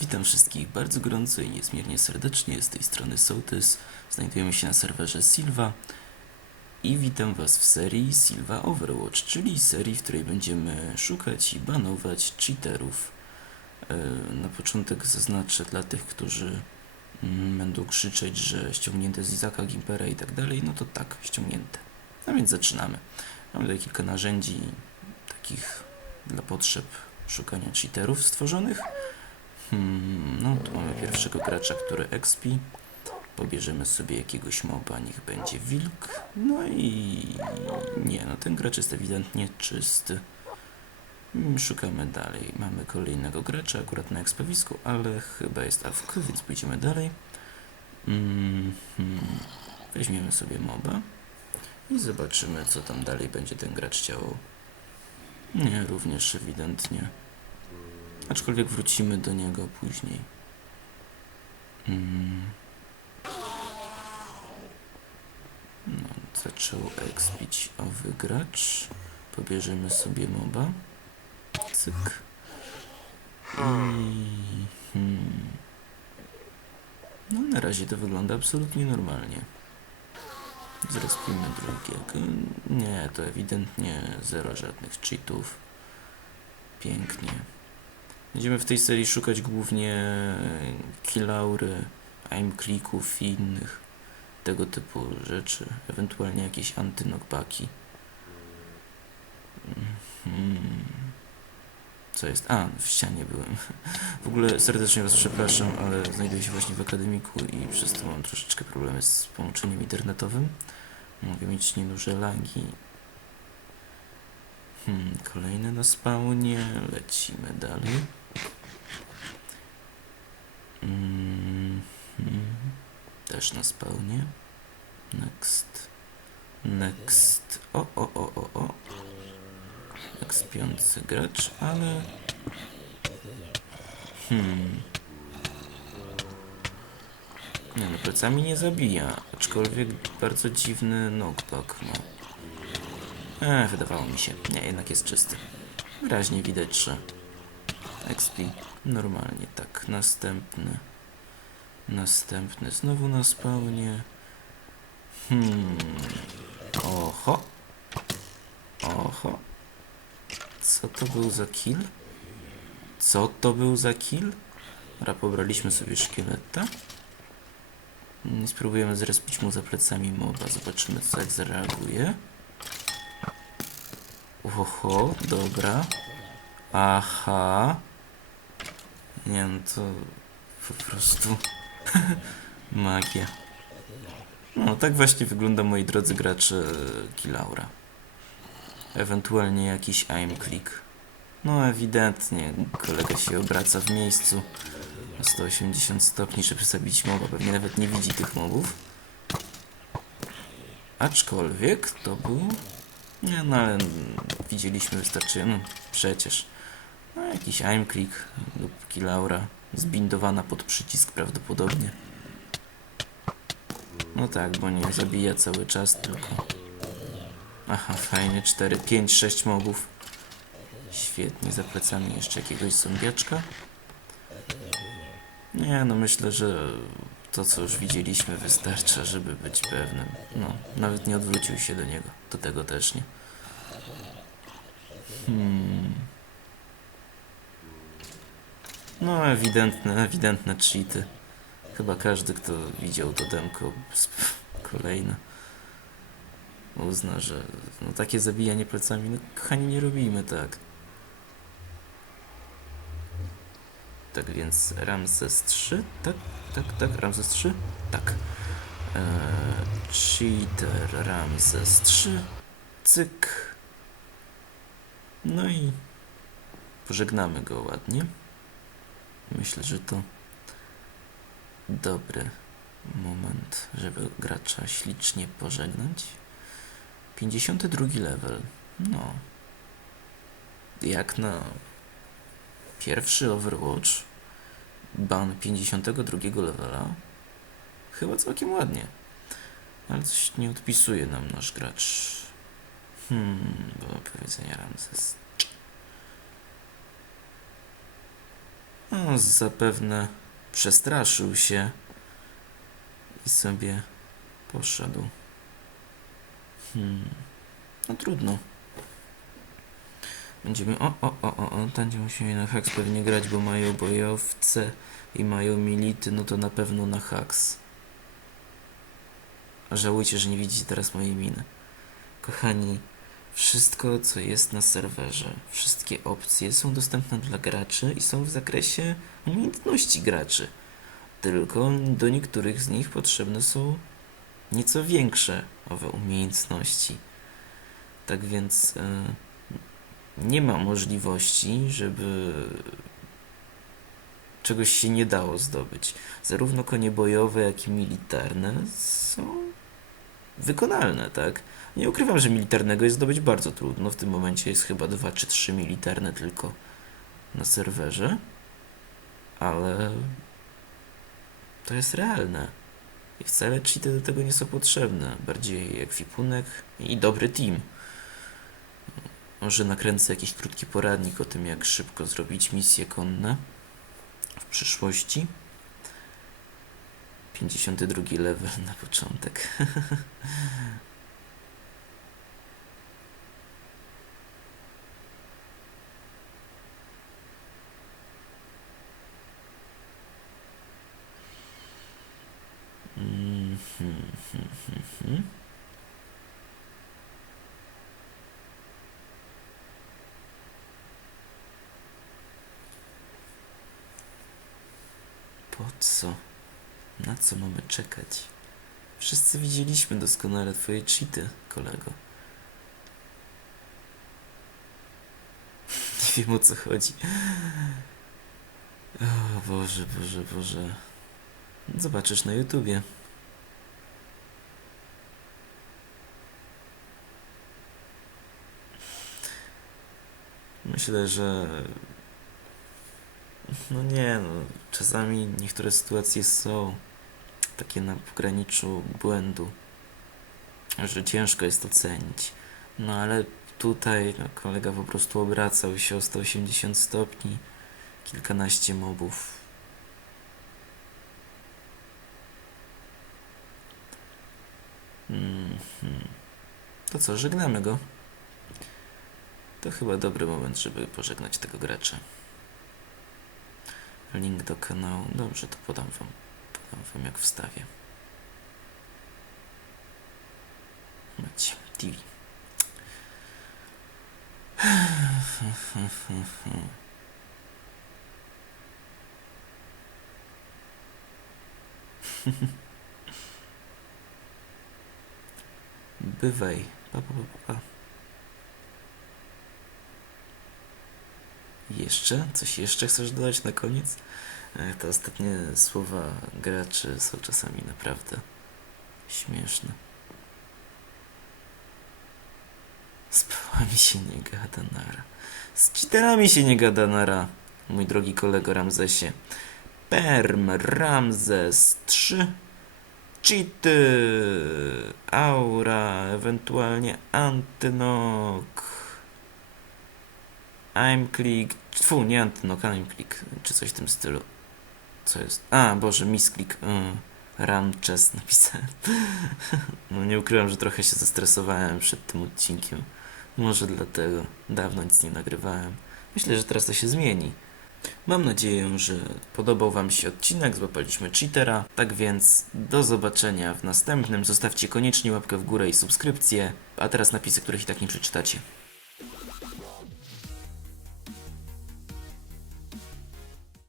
Witam wszystkich bardzo gorąco i niezmiernie serdecznie. Z tej strony Sołtys. Znajdujemy się na serwerze Silva i witam Was w serii Silva Overwatch, czyli serii, w której będziemy szukać i banować cheaterów. E, Na początek zaznaczę dla tych, którzy będą krzyczeć, że ściągnięte z Izaka, Gimpera i tak dalej, no to tak, ściągnięte. A więc zaczynamy. Mamy tutaj kilka narzędzi takich dla potrzeb szukania cheaterów stworzonych. Hmm, no tu mamy pierwszego gracza, który expi. Pobierzemy sobie jakiegoś moba, niech będzie wilk. No i nie, no ten gracz jest ewidentnie czysty. Szukamy dalej. Mamy kolejnego gracza, akurat na ekspowisku, ale chyba jest AFK, więc pójdziemy dalej. Hmm. Weźmiemy sobie moba i zobaczymy, co tam dalej będzie ten gracz chciał. Nie, również ewidentnie. Aczkolwiek wrócimy do niego później. Mm. No, zaczął expić owy gracz. Pobierzemy sobie moba. Cyk. I... Hmm. No, na razie to wygląda absolutnie normalnie. Zrespimy drugiego. Nie, to ewidentnie zero żadnych cheatów. Pięknie. Będziemy w tej serii szukać głównie kilaury, aimclicków i innych tego typu rzeczy, ewentualnie jakieś antynokbaki. Mhm. Co jest? A, w ścianie byłem. W ogóle serdecznie Was przepraszam, ale znajduję się właśnie w akademiku i przez to mam troszeczkę problemy z połączeniem internetowym. Mogę mieć nieduże lagi. Hmm, kolejny na spawnie. Lecimy dalej. Mm, hmm. Też na spawnie. Next. Next. O, o, o, o, o. Ekspiący gracz, ale... Hmm. Nie no, plecami nie zabija, aczkolwiek bardzo dziwny knockback ma. E, wydawało mi się. Nie, jednak jest czysty. Wyraźnie widać, że XP normalnie tak. Następny. Następny znowu na spawnie. Hmm. Oho. Oho. Co to był za kill? Co to był za kill? Dobra, pobraliśmy sobie szkieleta. I spróbujemy zrespić mu za plecami moba. Zobaczymy, co jak zareaguje. Oho, dobra. Aha. Nie no to po prostu magia. No tak właśnie wygląda moi drodzy gracze Kilaura. Ewentualnie jakiś aim click. No ewidentnie kolega się obraca w miejscu na 180 stopni, żeby zabić moba. Pewnie nawet nie widzi tych mobów. Aczkolwiek to był nie, no ale widzieliśmy wystarczająco. No, przecież. No, jakiś aim click lub kilaura zbindowana pod przycisk prawdopodobnie. No tak, bo nie zabija cały czas, tylko... Aha, fajnie, 4, 5, 6 mobów. Świetnie, za plecami jeszcze jakiegoś zombiaczka. Nie, no myślę, że to, co już widzieliśmy, wystarcza, żeby być pewnym. No, nawet nie odwrócił się do niego. Do tego też nie. Hmm. No, ewidentne, ewidentne cheaty. Chyba każdy, kto widział to demko, kolejne, uzna, że no, takie zabijanie plecami, no kochani, nie robimy tak. Tak więc Ramses 3, tak, tak, tak, Ramses 3, tak. Eee, cheater Ramses 3, cyk. No i pożegnamy go ładnie. Myślę, że to dobry moment, żeby gracza ślicznie pożegnać. 52 level. No. Jak na pierwszy Overwatch, ban 52 levela, chyba całkiem ładnie. Ale coś nie odpisuje nam nasz gracz. Hmm, było powiedzenia Ramzes. No, zapewne przestraszył się i sobie poszedł. Hmm, no trudno. Będziemy. O, o, o, o, o, tam musimy na haks pewnie grać, bo mają bojowce i mają mility, no to na pewno na haks. Żałujcie, że nie widzicie teraz mojej miny. Kochani, wszystko co jest na serwerze, wszystkie opcje są dostępne dla graczy i są w zakresie umiejętności graczy. Tylko do niektórych z nich potrzebne są nieco większe owe umiejętności. Tak więc e, nie ma możliwości, żeby czegoś się nie dało zdobyć. Zarówno konie bojowe, jak i militarne są wykonalne, tak? Nie ukrywam, że militarnego jest zdobyć bardzo trudno. W tym momencie jest chyba dwa czy trzy militarne tylko na serwerze, ale to jest realne. I wcale cheaty do tego nie są potrzebne. Bardziej ekwipunek i dobry team. Może nakręcę jakiś krótki poradnik o tym, jak szybko zrobić misje konne w przyszłości. 52 level na początek. Po co? Na co mamy czekać? Wszyscy widzieliśmy doskonale twoje cheaty, kolego. Nie wiem o co chodzi. O Boże, Boże, Boże. Zobaczysz na YouTubie. Myślę, że. No nie, no. Czasami niektóre sytuacje są takie na pograniczu błędu, że ciężko jest ocenić. No ale tutaj no, kolega po prostu obracał się o 180 stopni, kilkanaście mobów. Mhm. To co, żegnamy go. To chyba dobry moment, żeby pożegnać tego gracza. Link do kanału. Dobrze, to podam wam. Podam wam jak wstawię. Macie TV. Bywaj. Pa, pa, pa, pa. Jeszcze? Coś jeszcze chcesz dodać na koniec? Ech, te ostatnie słowa graczy są czasami naprawdę śmieszne. Z pałami się nie gada nara. Z cheaterami się nie gada nara, mój drogi kolego Ramzesie. Perm Ramzes 3 Cheaty Aura, ewentualnie Antynok I'm click. Fu, nie Antynok, I'm click, czy coś w tym stylu. Co jest? A, Boże, misclick. Mm. Ram chest napisałem. no nie ukrywam, że trochę się zestresowałem przed tym odcinkiem. Może dlatego. Dawno nic nie nagrywałem. Myślę, że teraz to się zmieni. Mam nadzieję, że podobał Wam się odcinek, złapaliśmy cheatera. Tak więc do zobaczenia w następnym. Zostawcie koniecznie łapkę w górę i subskrypcję. A teraz napisy, których i tak nie przeczytacie.